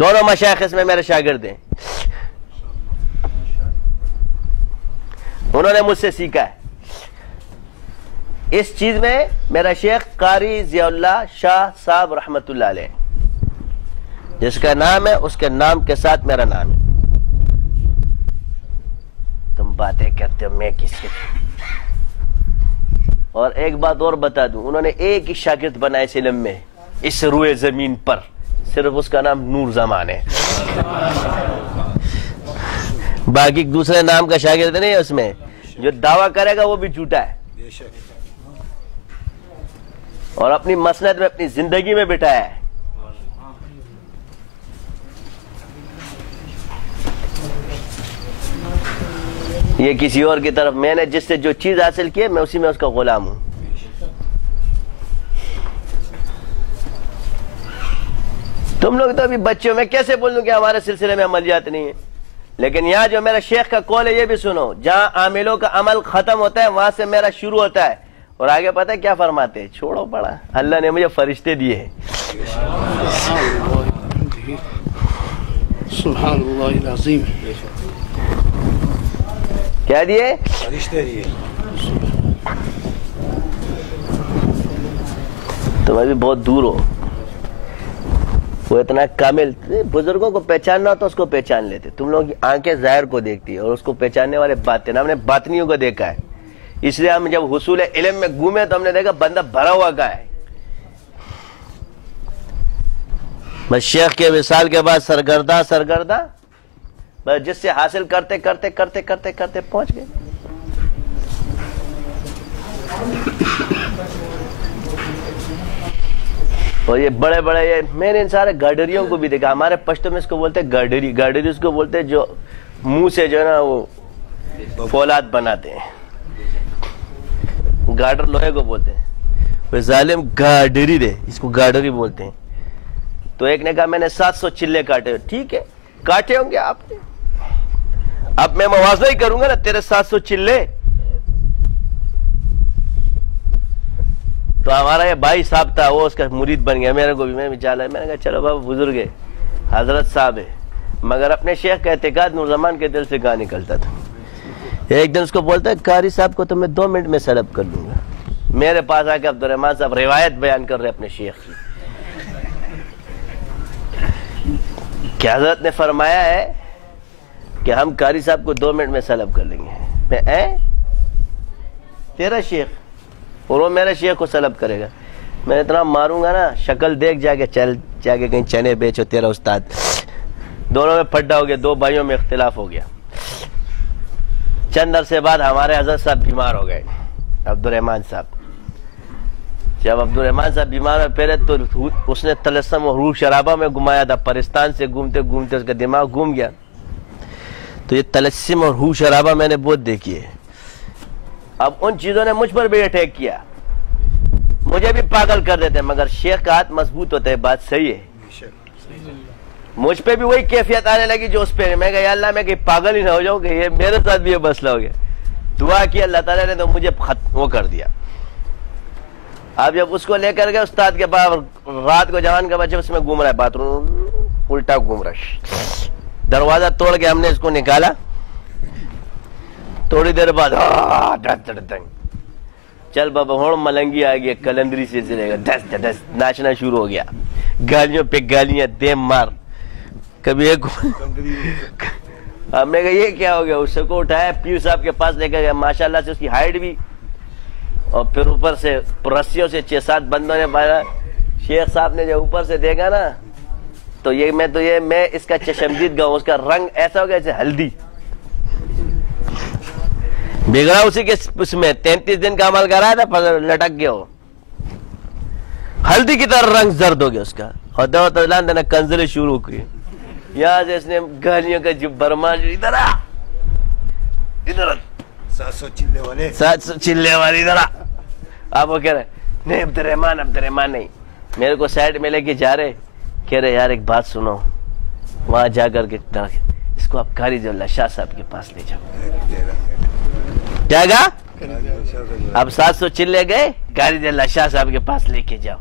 دونوں مشائخ اس میں میرے شاگرد ہیں، انہوں نے مجھ سے سیکھا ہے اس چیز میں۔ میرا شیخ قاری ضیاء اللہ شاہ صاحب رحمت اللہ علیہ، جس کا نام ہے اس کے نام کے ساتھ میرا نام ہے۔ تم باتیں کرتے ہو میں کس کے؟ اور ایک بات اور بتا دوں، انہوں نے ایک ہی شاگرد بنایا اس علم میں اس روئے زمین پر، صرف اس کا نام نور زمان ہے، باقی دوسرے نام کا شاگرد نہیں ہے اس میں۔ جو دعویٰ کرے گا وہ بھی جھوٹا ہے، اور اپنی مسند میں اپنی زندگی میں بٹھایا ہے۔ یہ کسی اور کی طرف، میں نے جس سے جو چیز حاصل کی ہے میں اسی میں اس کا غلام ہوں۔ تم لوگ تو ابھی بچوں، میں کیسے بولوں کہ ہمارے سلسلے میں عملیات نہیں ہیں؟ لیکن یہاں جو میرا شیخ کا قول ہے یہ بھی سنو، جہاں عاملوں کا عمل ختم ہوتا ہے وہاں سے میرا شروع ہوتا ہے۔ اور آگے پتہ ہے کیا فرماتے ہیں؟ چھوڑو پڑا، اللہ نے مجھے فرشتے دیے ہیں۔ سبحان اللہ العظیم، کیا دیے؟ فرشتے دیے۔ تم ابھی بہت دور ہو، وہ اتنا کامل، بزرگوں کو پہچاننا تو اس کو پہچان لیتے، تم لوگ کی آنکھیں ظاہر کو دیکھتی ہے اور اس کو پہچاننے والے باطن، ہم نے باطنیوں کو دیکھا ہے۔ اس لیے ہم جب حصول علم میں گھومے تو ہم نے دیکھا بندہ بھرا ہوا کا ہے۔ بس شیخ کے وصال کے بعد سرگردہ بس جس سے حاصل کرتے کرتے کرتے کرتے کرتے پہنچ گئے۔ اور یہ بڑے بڑے، یہ میں نے ان سارے گاڈریوں کو بھی دیکھا، ہمارے پشتو میں اس کو بولتے ہیں گاڈری، گاڈری اس کو بولتے ہیں جو منہ سے جو ہے نا وہ فولاد بناتے ہیں، گاڈر لوہے کو بولتے ہیں، وہ ظالم گاڈری دے، اس کو گاڈری بولتے ہیں۔ تو ایک نے کہا میں نے 700 چلے کاٹے، ٹھیک ہے کاٹے ہوں گے آپ نے، اب میں موازنہ ہی کروں گا نا تیرے 700 چلے۔ تو ہمارا یہ بھائی صاحب تھا، وہ اس کا مرید بن گیا، میرے کو بھی، میں بھی چالا، میں نے کہا چلو بابا بزرگ ہے، حضرت صاحب ہے، مگر اپنے شیخ کا اعتقاد نور زمان کے دل سے کہاں نکلتا تھا۔ ایک دن اس کو بولتا ہے قاری صاحب کو تو میں 2 منٹ میں سلب کر لوں گا۔ میرے پاس آ کے عبدالرحمن صاحب روایت بیان کر رہے اپنے شیخ کی کہ حضرت نے فرمایا ہے کہ ہم قاری صاحب کو 2 منٹ میں سلب کر لیں گے۔ میں تیرا شیخ اور وہ میرے شیخ کو سلب کرے گا، میں اتنا ماروں گا نا شکل دیکھ جا کے چل جا کے کہیں چنے بیچو تیرا استاد۔ دونوں میں پھڈا ہو گیا، 2 بھائیوں میں اختلاف ہو گیا۔ چند عرصے بعد ہمارے حضرت صاحب بیمار ہو گئے، عبدالرحمن صاحب۔ جب عبدالرحمن صاحب بیمار ہوئے پہلے تو اس نے طلسم و روح شرابہ میں گھمایا تھا، پرستان سے گھومتے گھومتے اس کا دماغ گھوم گیا۔ تو یہ طلسم اور روح شرابہ میں نے بہت دیکھی ہے۔ اب ان چیزوں نے مجھ پر بھی اٹیک کیا، مجھے بھی پاگل کر دیتے، مگر شیخ کا ہاتھ مضبوط ہوتا ہے، بات صحیح ہے۔ مجھ پہ بھی وہی کیفیت آنے لگی جو اس پہ، میں کہا یا اللہ میں کہیں پاگل ہی نہ ہو جاؤں کہ یہ میرے ساتھ بھی یہ مسئلہ ہو گیا۔ دعا کی اللہ تعالیٰ نے تو مجھے وہ کر دیا۔ اب جب اس کو لے کر گئے استاد کے پاس، رات کو جوان کا بچہ اس میں گھوم رہا ہے، باتھ روم الٹا گھوم رہا ہے، دروازہ توڑ کے ہم نے اس کو نکالا۔ تھوڑی دیر بعد چل بابا ہوں ملنگی آ گیا، کلندری سے چلے گا، دس دس ناچنا شروع ہو گیا، گالیوں پہ گالیاں، دیم مار، کبھی ایک۔ ہم نے کہا یہ کیا ہو گیا؟ اس کو اٹھایا پیر صاحب کے پاس لے کر گیا، ماشاءاللہ سے اس کی ہائٹ بھی، اور پھر اوپر سے رسیوں سے 6-7 بندوں نے مارا۔ شیخ صاحب نے جب اوپر سے دیکھا نا تو میں اس کا چشمدید گاؤں، اس کا رنگ ایسا ہو گیا جیسے ہلدی، بگڑا اسی کے اس میں 33 دن کا عمل کر رہا تھا، لٹک گیا ہو، ہلدی کی طرح رنگ زرد ہو گیا اس کا۔ اور دعوت اعلان دینا کنزلیں شروع کی، یہاں سے اس نے گالیوں کا جب برمان، ادھر 700 چلے والے ادھر۔ آپ وہ کہہ رہے نہیں عبدالرحمن نہیں، میرے کو سائڈ میں لے کے جا رہے، کہہ رہے یار ایک بات سنو، وہاں جا کر کے اس کو آپ قاری ضیاء اللہ شاہ صاحب کے پاس لے جاؤ۔ کیا گا؟ اب 700 چلے گئے، قاری ضیاء اللہ شاہ صاحب کے پاس لے کے جاؤ۔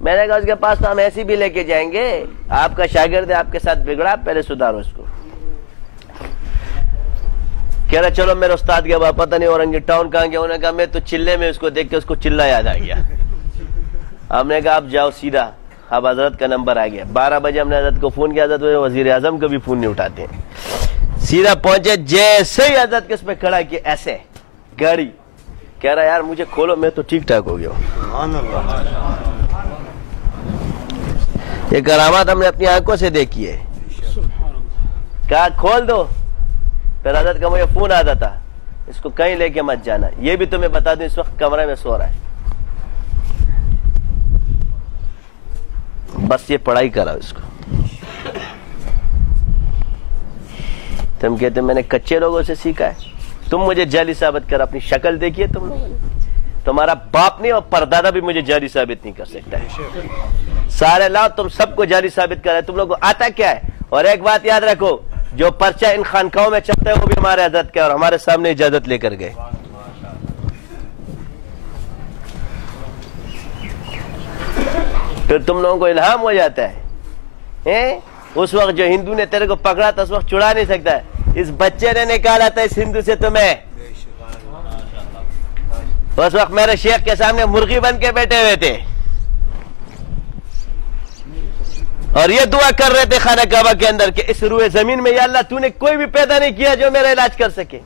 میں نے کہا اس کے پاس تو ہم ایسی بھی لے کے جائیں گے, آپ کا شاگرد ہے, آپ کے ساتھ بگڑا, پہلے سدھارو اس کو. کہہ رہا چلو میرے استاد کے بعد پتہ نہیں اورنگی ٹاؤن کہاں گیا. انہوں نے کہا میں تو چلے میں اس کو دیکھ کے اس کو چلہ یاد آ گیا. ہم نے کہا آپ جاؤ سیدھا, اب حضرت کا نمبر آ گیا. 12 بجے ہم نے حضرت کو فون کیا, حضرت وزیر اعظم کا بھی فون نہیں اٹھاتے ہیں. سیدھا پہنچے, جیسے ہی حضرت کس پہ کھڑا کیا ایسے گاڑی, کہہ رہا یار مجھے کھولو, میں تو ٹھیک ٹھاک ہو گیا ہوں. یہ کرامات ہم نے اپنی آنکھوں سے دیکھی ہے. کہا کھول دو. پھر حضرت کا مجھے فون آتا تھا, اس کو کہیں لے کے مت جانا, یہ بھی تمہیں بتا دوں اس وقت کمرے میں سو رہا ہے, بس یہ پڑھائی کرا اس کو. تم کہتے میں نے کچے لوگوں سے سیکھا ہے, تم مجھے جعلی ثابت کر, اپنی شکل دیکھیے تم لوگوں نے. تمہارا باپ نہیں اور پردادا بھی مجھے جعلی ثابت نہیں کر سکتا ہے. سارے لاؤ تم سب کو جعلی ثابت کر رہے, تم لوگوں کو آتا کیا ہے. اور ایک بات یاد رکھو, جو پرچہ ان خانقاہوں میں چلتا ہے وہ بھی ہمارے حضرت کے اور ہمارے سامنے اجازت لے کر گئے. پھر تم لوگوں کو الہام ہو جاتا ہے. اس وقت جو ہندو نے تیرے کو پکڑا تھا اس وقت چھڑا نہیں سکتا ہے, اس بچے نے نکالا تھا اس ہندو سے تمہیں. اس وقت میرے شیخ کے سامنے مرغی بن کے بیٹھے ہوئے تھے اور یہ دعا کر رہے تھے خانہ کعبہ کے اندر کہ اس روئے زمین میں یا اللہ تو نے کوئی بھی پیدا نہیں کیا جو میرا علاج کر سکے.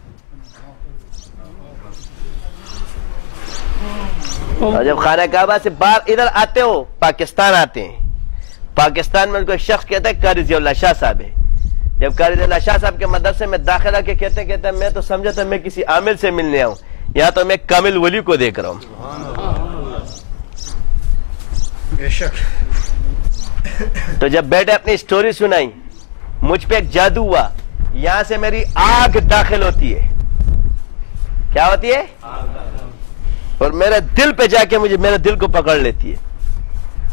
اور جب خانہ کعبہ سے باہر ادھر آتے ہو, پاکستان آتے ہیں, پاکستان میں ان کو ایک شخص کہتا ہے قاری ضیاء اللہ شاہ صاحب ہے. جب قاری ضیاء اللہ شاہ صاحب کے مدرسے میں داخلہ کے کہتے ہیں میں تو سمجھا تھا میں کسی عامل سے ملنے آؤں, یہاں تو میں کامل ولی کو دیکھ رہا ہوں. بے شک. تو جب بیٹے اپنی سٹوری سنائی, مجھ پہ ایک جادو ہوا, یہاں سے میری آگ داخل ہوتی ہے. کیا ہوتی ہے؟ اور میرے دل پہ جا کے مجھے میرے دل کو پکڑ لیتی ہے,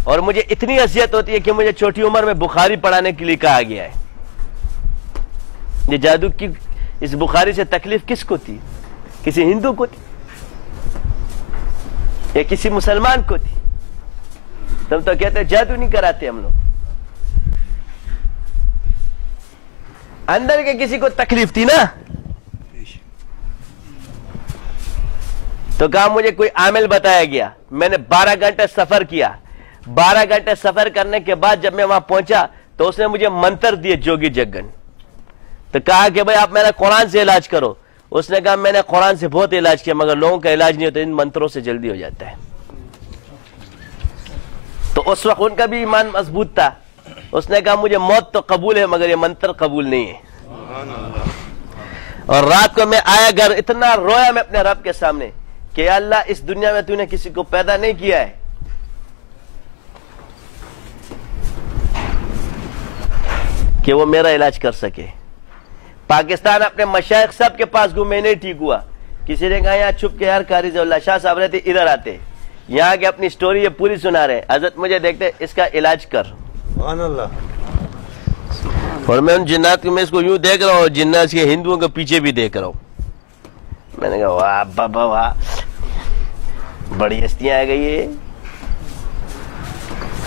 اور مجھے اتنی اذیت ہوتی ہے کہ مجھے چھوٹی عمر میں بخاری پڑھانے کے لیے کہا گیا ہے. یہ جادو کی اس بخاری سے تکلیف کس کو تھی؟ کسی ہندو کو تھی یا کسی مسلمان کو تھی؟ تم تو کہتے جادو نہیں کراتے ہم لوگ. اندر کے کسی کو تکلیف تھی نا, تو کہا مجھے کوئی عامل بتایا گیا. میں نے 12 گھنٹے سفر کیا. 12 گھنٹے سفر کرنے کے بعد جب میں وہاں پہنچا تو اس نے مجھے منتر دیے جوگی جگن. تو کہا کہ بھائی آپ میرا قرآن سے علاج کرو. اس نے کہا میں نے قرآن سے بہت علاج کیا مگر لوگوں کا علاج نہیں ہوتا, ان منتروں سے جلدی ہو جاتا ہے. تو اس وقت ان کا بھی ایمان مضبوط تھا. اس نے کہا مجھے موت تو قبول ہے مگر یہ منتر قبول نہیں ہے. اور رات کو میں آیا گھر, اتنا رویا میں اپنے رب کے سامنے کہ یا اللہ اس دنیا میں تو نے کسی کو پیدا نہیں کیا ہے کہ وہ میرا علاج کر سکے. پاکستان اپنے مشائخ سب کے پاس گھومے, نہیں ٹھیک ہوا. کسی نے کہا یہاں چھپ کے یار قاری ضیاء اللہ شاہ صاحب رہتے, ادھر آتے, یہاں کے اپنی سٹوری یہ پوری سنا رہے. حضرت مجھے دیکھتے اس کا علاج کر. سبحان اللہ. اور میں ان جنات کو, میں اس کو یوں دیکھ رہا ہوں, جنات کے ہندوؤں کے پیچھے بھی دیکھ رہا ہوں. میں نے کہا واہ بابا واہ, بڑی ہستیاں آ گئی ہے.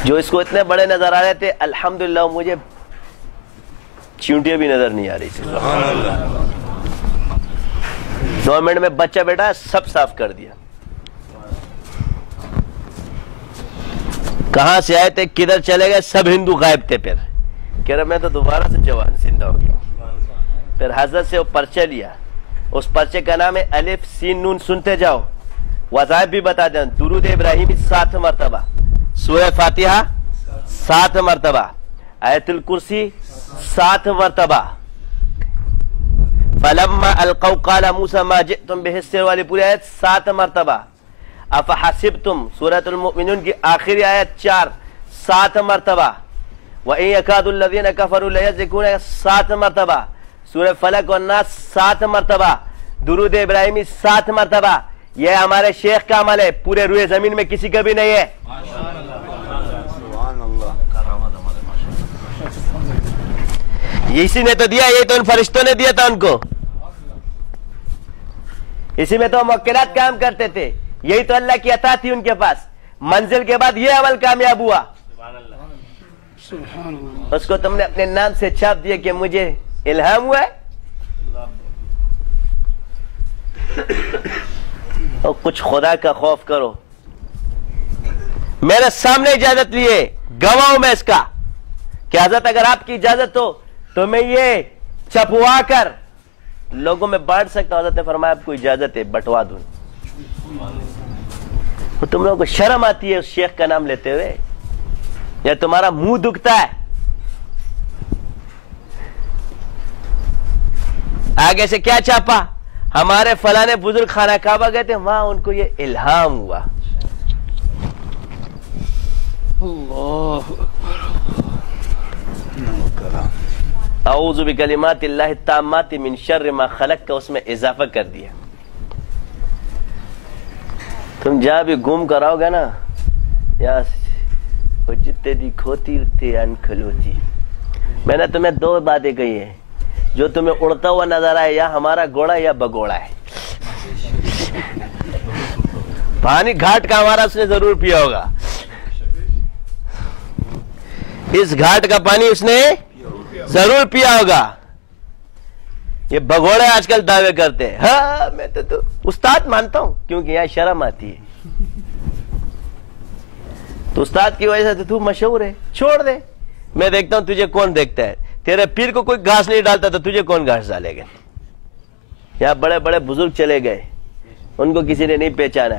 جو اس کو اتنے بڑے نظر آ رہے تھے, الحمدللہ مجھے چونٹیاں بھی نظر نہیں آ رہی تھی. 2 منٹ میں بچہ بیٹا سب صاف کر دیا. کہاں سے آئے تھے, کدھر چلے گئے, سب ہندو غائب تھے. پھر کہہ رہا میں تو دوبارہ سے جوان زندہ ہو گیا. پھر حضرت سے وہ پرچہ لیا. اس پرچے کا نام ہے الف سین نون. سنتے جاؤ, وظائف بھی بتا دیں. درود ابراہیمی 7 مرتبہ, سورہ فاتحہ 7 مرتبہ, آیت الکرسی 7 مرتبہ, فلما القوا قال موسى ما جئتم به السحر والی پوری آیت 7 مرتبہ, افحسبتم سورۃ المؤمنون کی آخری آیت 4 7 مرتبہ, وَإِن يَكَادُ الَّذِينَ كَفَرُوا لَيَزْلِقُونَ 7 مرتبہ, سورہ فلق والناس 7 مرتبہ, درود ابراہیمی 7 مرتبہ. یہ ہمارے شیخ کا عمل ہے, پورے روئے زمین میں کسی کا بھی نہیں ہے. اسی نے تو دیا, یہی تو ان فرشتوں نے دیا تھا ان کو. اسی میں تو موکلات کام کرتے تھے, یہی تو اللہ کی عطا تھی ان کے پاس. منزل کے بعد یہ عمل کامیاب ہوا، سبحان اللہ. اس کو تم نے اپنے نام سے چھاپ دیا کہ مجھے الہام ہوا ہے. اور کچھ خدا کا خوف کرو. میرے سامنے اجازت لیے گواہ میں اس کا کہ حضرت اگر آپ کی اجازت ہو تو میں یہ چھپوا کر لوگوں میں بانٹ سکتا ہوں. حضرت نے فرمایا آپ کو اجازت ہے، بٹوا دوں. تم لوگوں کو شرم آتی ہے اس شیخ کا نام لیتے ہوئے، یا تمہارا منہ دکھتا ہے؟ آگے سے کیا چھاپا؟ ہمارے فلانے بزرگ خانہ کعبہ گئے تھے، وہاں ان کو یہ الہام ہوا. اللہ اعوذ بکلمات اللہ التامات من شر ما خلق کا اس میں اضافہ کر دیا. تم جہاں بھی گم کراؤ گے نا، یا جتنے دی کھوتی اتنے ان کھلوتی. میں نے تمہیں دو باتیں کہی ہیں، جو تمہیں اڑتا ہوا نظر آئے یا ہمارا گھوڑا یا بگوڑا ہے. پانی گھاٹ کا ہمارا اس نے ضرور پیا ہوگا، اس گھاٹ کا پانی اس نے ضرور پیا ہوگا. یہ بگوڑے آج کل دعوے کرتے ہیں، ہاں میں تو استاد مانتا ہوں، کیونکہ یہاں شرم آتی ہے. تو استاد کی وجہ سے تو مشہور ہے، چھوڑ دے. میں دیکھتا ہوں تجھے کون دیکھتا ہے. تیرے پیر کو کوئی گھاس نہیں ڈالتا تو تجھے کون گھاس ڈالے گا؟ یہاں بڑے بڑے بزرگ چلے گئے، ان کو کسی نے نہیں پہچانا،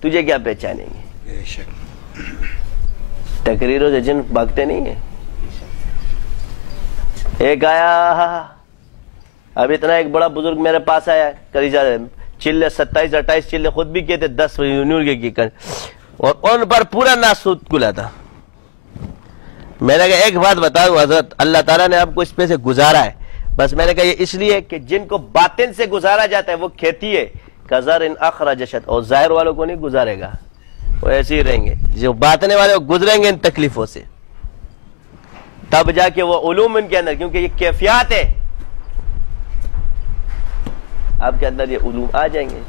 تجھے کیا پہچانیں گے؟ تقریروں سے جن بھاگتے نہیں ہیں. ایک آیا، اب اتنا ایک بڑا بزرگ میرے پاس آیا، چلے 27-28 چلے خود بھی کیے تھے، 10 یونیور کی اور ان پر پورا ناسود کلا تھا. میں نے کہا ایک بات بتاؤں حضرت، اللہ تعالیٰ نے آپ کو اس پہ سے گزارا ہے، بس میں نے کہا یہ اس لیے کہ جن کو باطن سے گزارا جاتا ہے وہ کھیتی ہے کزر ان اخرج شط، اور ظاہر والوں کو نہیں گزارے گا، وہ ایسے ہی رہیں گے. جو باطنے والے وہ گزریں گے ان تکلیفوں سے، تب جا کے وہ علوم ان کے اندر، کیونکہ یہ کیفیات ہے، آپ کے اندر یہ علوم آ جائیں گے.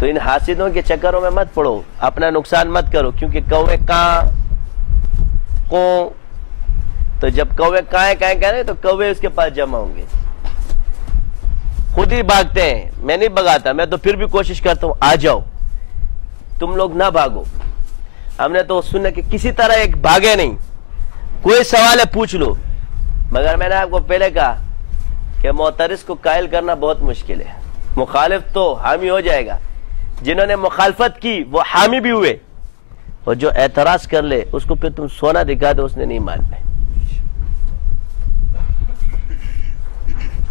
تو ان حاسدوں کے چکروں میں مت پڑو، اپنا نقصان مت کرو، کیونکہ کوے کاں کو، تو جب کوے کائیں کہیں تو کوے اس کے پاس جمع ہوں گے، خود ہی بھاگتے ہیں. میں نہیں بھگاتا، میں تو پھر بھی کوشش کرتا ہوں آ جاؤ، تم لوگ نہ بھاگو. ہم نے تو سنا کہ کسی طرح ایک بھاگے نہیں، کوئی سوال ہے پوچھ لو. مگر میں نے آپ کو پہلے کہا کہ معترض کو قائل کرنا بہت مشکل ہے. مخالف تو حامی ہو جائے گا، جنہوں نے مخالفت کی وہ حامی بھی ہوئے، اور جو اعتراض کر لے اس کو پھر تم سونا دکھا دو، اس نے نہیں ماننا،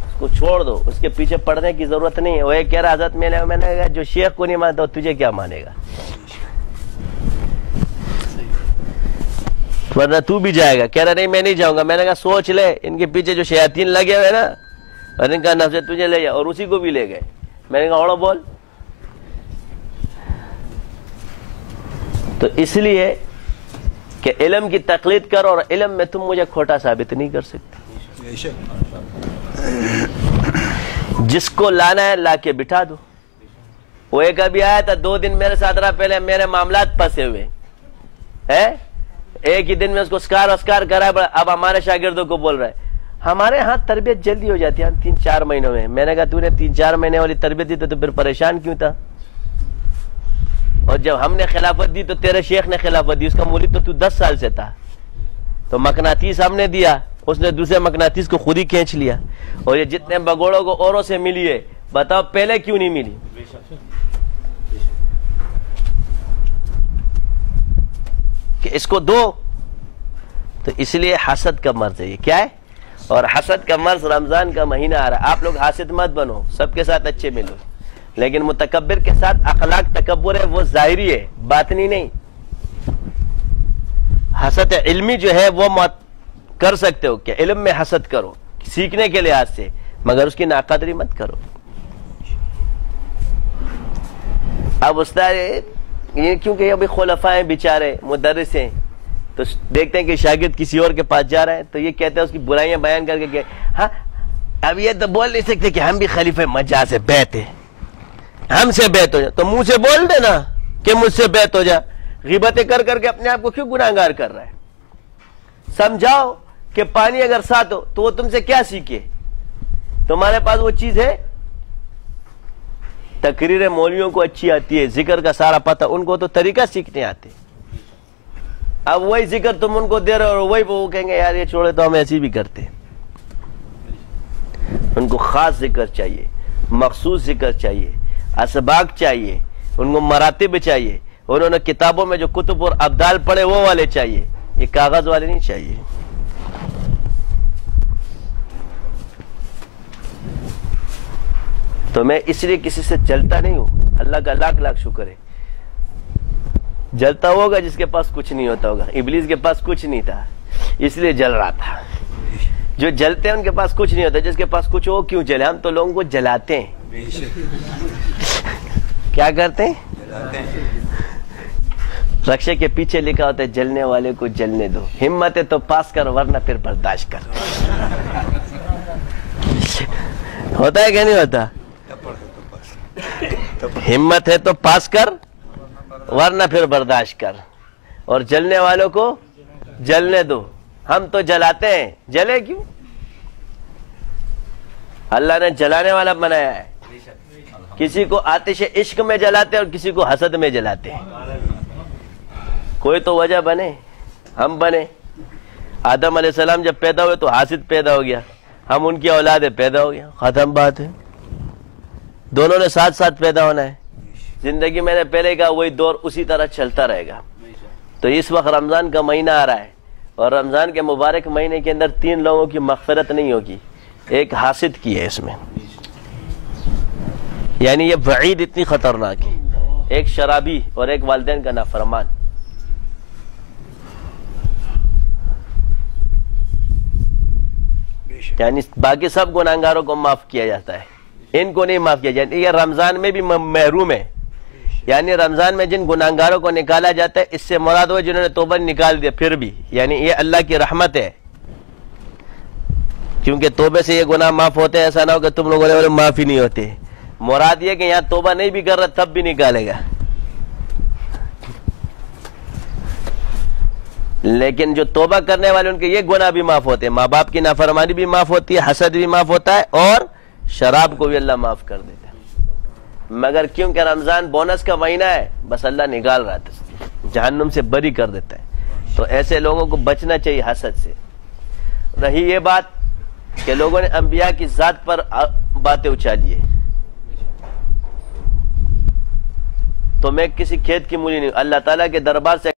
اس کو چھوڑ دو، اس کے پیچھے پڑنے کی ضرورت نہیں ہے. وہ یہ کہہ رہا حضرت میں نے کہا جو شیخ کو نہیں مانتا تجھے کیا مانے گا، ورنہ تو بھی جائے گا. کہہ رہا نہیں میں نہیں جاؤں گا. میں نے کہا سوچ لے، ان کے پیچھے جو شیاطین لگے ہوئے نا، اور ان کا نفس تجھے لے جا، اور اسی کو بھی لے گئے. میں نے کہا اوڑو بول. تو اس لیے کہ علم کی تقلید کرو، اور علم میں تم مجھے کھوٹا ثابت نہیں کر سکتے. جس کو لانا ہے لا کے بٹھا دو. وہ ایک ابھی آیا تھا 2 دن میرے ساتھ رہا، پہلے میرے معاملات پھنسے ہوئے ہیں، ایک ہی دن میں اس کو اسکار کرا. اب ہمارے شاگردوں کو بول رہا ہے ہمارے ہاں تربیت جلدی ہو جاتی ہے 3-4 مہینوں میں. میں نے کہا تو نے 3-4 مہینے والی تربیت دی تو پھر پریشان کیوں تھا؟ اور جب ہم نے خلافت دی تو تیرے شیخ نے خلافت دی، اس کا مرید تو 10 سال سے تھا. تو مقناطیس ہم نے دیا، اس نے دوسرے مقناطیس کو خود ہی کھینچ لیا. اور یہ جتنے بگوڑوں کو اوروں سے ملی ہے، بتاؤ پہلے کیوں نہیں ملی؟ کہ اس کو دو. تو اس لیے حسد کا مرض ہے. یہ کیا ہے؟ اور حسد کا مرض رمضان کا مہینہ آ رہا ہے. آپ لوگ حاسد مت بنو، سب کے ساتھ اچھے ملو، لیکن متکبر کے ساتھ اخلاق تکبر ہے وہ ظاہری ہے، باطنی نہیں. حسد علمی جو ہے وہ کر سکتے ہو کہ علم میں حسد کرو سیکھنے کے لحاظ سے، مگر اس کی ناقدری مت کرو. اب استاد یہ کیونکہ ابھی خلفاء ہیں بیچارے، مدرس ہیں، تو دیکھتے ہیں کہ شاگرد کسی اور کے پاس جا رہا ہے تو یہ کہتے ہیں اس کی برائیاں بیان کر کے کہ ہاں اب یہ تو بول نہیں سکتے کہ ہم بھی خلیفہ مجاز سے بیعت ہیں، ہم سے بیعت ہو جا. تو منہ سے بول دے نا کہ مجھ سے بیعت ہو جا. غیبتیں کر کر کے اپنے آپ کو کیوں گناہگار کر رہا ہے؟ سمجھاؤ کہ پانی اگر ساتھ ہو تو وہ تم سے کیا سیکھے؟ تمہارے پاس وہ چیز ہے؟ تقریر مولویوں کو اچھی آتی ہے، ذکر کا سارا پتہ، ان کو تو طریقہ سیکھنے آتے، اب وہی ذکر تم ان کو دے رہے ہو اور وہی وہ کہیں گے یار یہ چھوڑے تو ہم ایسی بھی کرتے. ان کو خاص ذکر چاہیے، مخصوص ذکر چاہیے، اسباق چاہیے، ان کو مراتب چاہیے، انہوں نے کتابوں میں جو کتب اور ابدال پڑھے وہ والے چاہیے، یہ کاغذ والے نہیں چاہیے. تو میں اس لیے کسی سے جلتا نہیں ہوں، اللہ کا لاکھ لاکھ شکر ہے. جلتا ہوگا جس کے پاس کچھ نہیں ہوتا ہوگا. ابلیس کے پاس کچھ نہیں تھا اس لیے جل رہا تھا. جو جلتے ہیں ان کے پاس کچھ نہیں ہوتا، جس کے پاس کچھ ہو کیوں جلے؟ ہم تو لوگوں کو جلاتے ہیں. کیا کرتے ہیں؟ رکشے کے پیچھے لکھا ہوتا ہے جلنے والے کو جلنے دو، ہمت ہے تو پاس کر ورنہ پھر برداشت کر. ہوتا ہے کہ نہیں ہوتا؟ ہمت ہے تو پاس کر ورنہ پھر برداشت کر، اور جلنے والوں کو جلنے دو. ہم تو جلاتے ہیں، جلے کیوں؟ اللہ نے جلانے والا بنایا ہے. کسی کو آتش عشق میں جلاتے ہیں اور کسی کو حسد میں جلاتے ہیں. کوئی تو وجہ بنے. ہم بنے. آدم علیہ السلام جب پیدا ہوئے تو حاسد پیدا ہو گیا، ہم ان کی اولاد پیدا ہو گیا، ختم بات ہے. دونوں نے ساتھ ساتھ پیدا ہونا ہے. زندگی میں نے پہلے کہا وہی دور اسی طرح چلتا رہے گا. تو اس وقت رمضان کا مہینہ آ رہا ہے اور رمضان کے مبارک مہینے کے اندر 3 لوگوں کی مغفرت نہیں ہوگی. ایک حاسد کی ہے اس میں، یعنی یہ وعید اتنی خطرناک ہے. ایک شرابی اور ایک والدین کا نافرمان. یعنی باقی سب گناہگاروں کو معاف کیا جاتا ہے، ان کو نہیں معاف کیا جاتا. یہ رمضان میں بھی محروم ہے. یعنی رمضان میں جن گناہگاروں کو نکالا جاتا ہے اس سے مراد ہو جنہوں نے توبہ نکال دیا پھر بھی، یعنی یہ اللہ کی رحمت ہے، کیونکہ توبے سے یہ گناہ معاف ہوتے ہیں. ایسا نہ ہو کہ تم لوگوں نے معاف ہی نہیں ہوتے. مراد یہ کہ یہاں توبہ نہیں بھی کر رہا تب بھی نکالے گا. لیکن جو توبہ کرنے والے ان کے یہ گناہ بھی معاف ہوتے ہیں. ماں باپ کی نافرمانی بھی معاف ہوتی ہے، حسد بھی معاف ہوتا ہے، اور شراب کو بھی اللہ معاف کر دیتا ہے. مگر کیونکہ رمضان بونس کا مہینہ ہے، بس اللہ نکال رہا تھا، جہنم سے بری کر دیتا ہے. تو ایسے لوگوں کو بچنا چاہیے حسد سے. رہی یہ بات کہ لوگوں نے انبیاء کی ذات پر باتیں اچھالی ہے، تو میں کسی کھیت کی مولی نہیں. اللہ تعالیٰ کے دربار سے